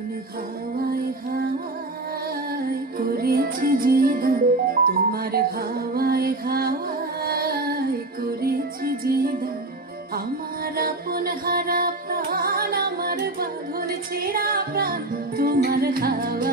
আপন হাওয়ায় হাওয়ায় করেছি জীবন, তোমার হাওয়ায় হাওয়ায় করেছি জীবন। আমার আপন হারা প্রাণ, আমার বাঁধন ছেঁড়া প্রাণ, তোমার হাওয়া